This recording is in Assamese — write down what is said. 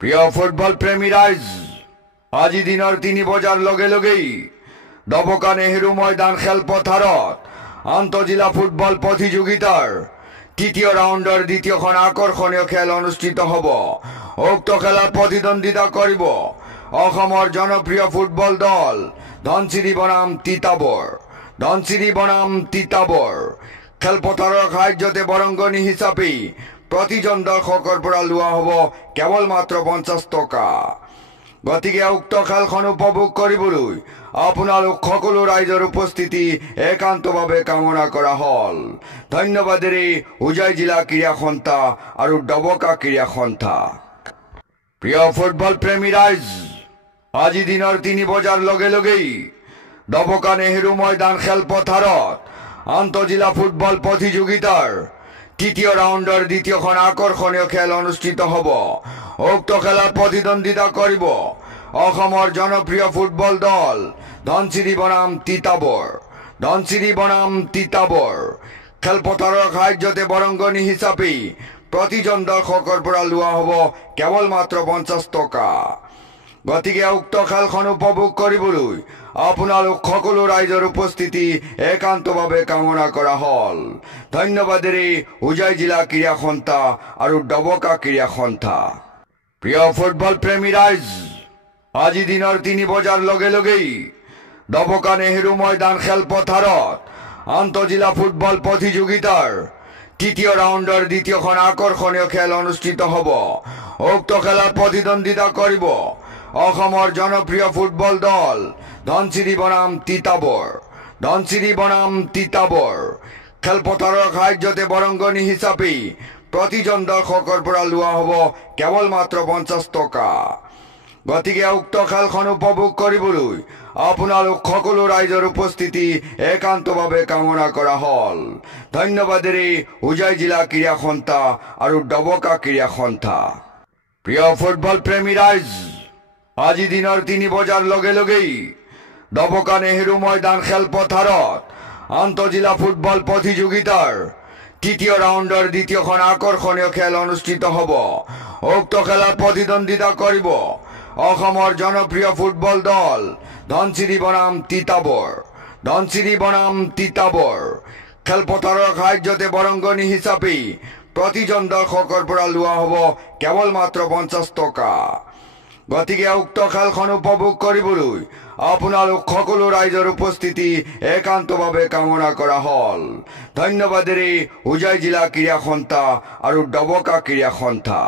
প্ৰিয় ফুটবল প্ৰেমী ৰাইজ, আজি দিনৰ 3 বজাৰ লগে লগেই দবকা নেহেৰু ময়দান খেলপথাৰত আন্তঃজিলা ফুটবল প্ৰতিযোগিতাৰ তৃতীয় ৰাউণ্ডৰ দ্বিতীয়খন আকৰ্ষণীয় খেল অনুষ্ঠিত হ'ব। উক্ত খেলাৰ প্ৰতিদ্বন্দ্বিতা কৰিব অসমৰ জনপ্ৰিয় ফুটবল দল ধনচিৰি বনাম তিতাবৰ। খেলপথাৰৰ সাহায্যতে বৰংগনী হিচাপে প্ৰতিজন দৰ্শকৰ পৰা লোৱা হ'ব কেৱল মাত্ৰ 50 টকা। গতিকে উক্ত খেলখন উপভোগ কৰিবলৈ আপোনালোক সকলো ৰাইজৰ উপস্থিতি একান্তভাৱে কামনা কৰা হ'ল। ধন্যবাদেৰে উজাই জিলা ক্ৰীড়া সন্থা আৰু ডবকা ক্ৰীড়া সন্থা। প্ৰিয় ফুটবল প্ৰেমী ৰাইজ, আজি দিনৰ 3 বজাৰ লগে লগেই ডবকা নেহেৰু ময়দান খেলপথাৰত আন্তঃজিলা ফুটবল প্ৰতিযোগিতাৰ তৃতীয় ৰাউণ্ডৰ দ্বিতীয়খন আকৰ্ষণীয় খেল অনুষ্ঠিত হ'ব। উক্ত খেলাৰ প্ৰতিদ্বন্দ্বিতা কৰিব অসমৰ জনপ্ৰিয় ফুটবল দল ধনচিৰি বনাম তিতাবৰ। খেলপথাৰৰ সাহায্যতে বৰংগনী হিচাপে প্ৰতিজন দৰ্শকৰ পৰা লোৱা হ'ব কেৱল মাত্ৰ 50 টকা। গতিকে উক্ত খেলখন উপভোগ কৰিবলৈ আপোনালোক সকলো ৰাইজৰ উপস্থিতি একান্তভাৱে কামনা কৰা হ'ল। ধন্যবাদেৰে উজাই জিলা ক্ৰীড়া সন্থা আৰু ডবকা ক্ৰীড়া সন্থা। প্ৰিয় ফুটবল প্ৰেমী ৰাইজ, আজি দিনৰ 3 বজাৰ লগে লগেই ডবকা নেহেৰু ময়দান খেলপথাৰত আন্তঃজিলা ফুটবল প্ৰতিযোগিতাৰ তৃতীয় ৰাউণ্ডৰ দ্বিতীয়খন আকৰ্ষণীয় খেল অনুষ্ঠিত হ'ব। উক্ত খেলাৰ প্ৰতিদ্বন্দ্বিতা কৰিব অসমৰ জনপ্ৰিয় ফুটবল দল ধনচিৰি বনাম তিতাবৰ। খেলপথাৰৰ সাহায্যতে বৰংগনী হিচাপে প্ৰতিজন দৰ্শকৰ পৰা লোৱা হ'ব কেৱল মাত্ৰ 50 টকা। গতিকে উক্ত খেলখন উপভোগ কৰিবলৈ আপোনালোক সকলো ৰাইজৰ উপস্থিতি একান্তভাৱে কামনা কৰা হ'ল। ধন্যবাদেৰে উজাই জিলা ক্ৰীড়া সন্থা আৰু ডবকা ক্ৰীড়া সন্থা। প্ৰিয় ফুটবল প্ৰেমী ৰাইজ, আজি দিনৰ 3 বজাৰ লগে লগেই ডবকা নেহেৰু ময়দান খেলপথাৰত আন্তঃজিলা ফুটবল প্ৰতিযোগিতাৰ তৃতীয় ৰাউণ্ডৰ দ্বিতীয়খন আকৰ্ষণীয় খেল অনুষ্ঠিত হ'ব। উক্ত খেলাৰ প্ৰতিদ্বন্দ্বিতা কৰিব অসমৰ জনপ্ৰিয় ফুটবল দল ধনচিৰি বনাম তিতাবৰ। খেলপথাৰৰ সাহায্যতে বৰংগনী হিচাপে প্ৰতিজন দৰ্শকৰ পৰা লোৱা হ'ব কেৱল মাত্ৰ 50 টকা। গতিকে উক্ত খেলখন উপভোগ কৰিবলৈ আপোনালোক সকলো ৰাইজৰ উপস্থিতি একান্তভাৱে কামনা কৰা হ'ল। ধন্যবাদেৰে উজাই জিলা ক্ৰীড়া সন্থা আৰু ডবকা ক্ৰীড়া সন্থা।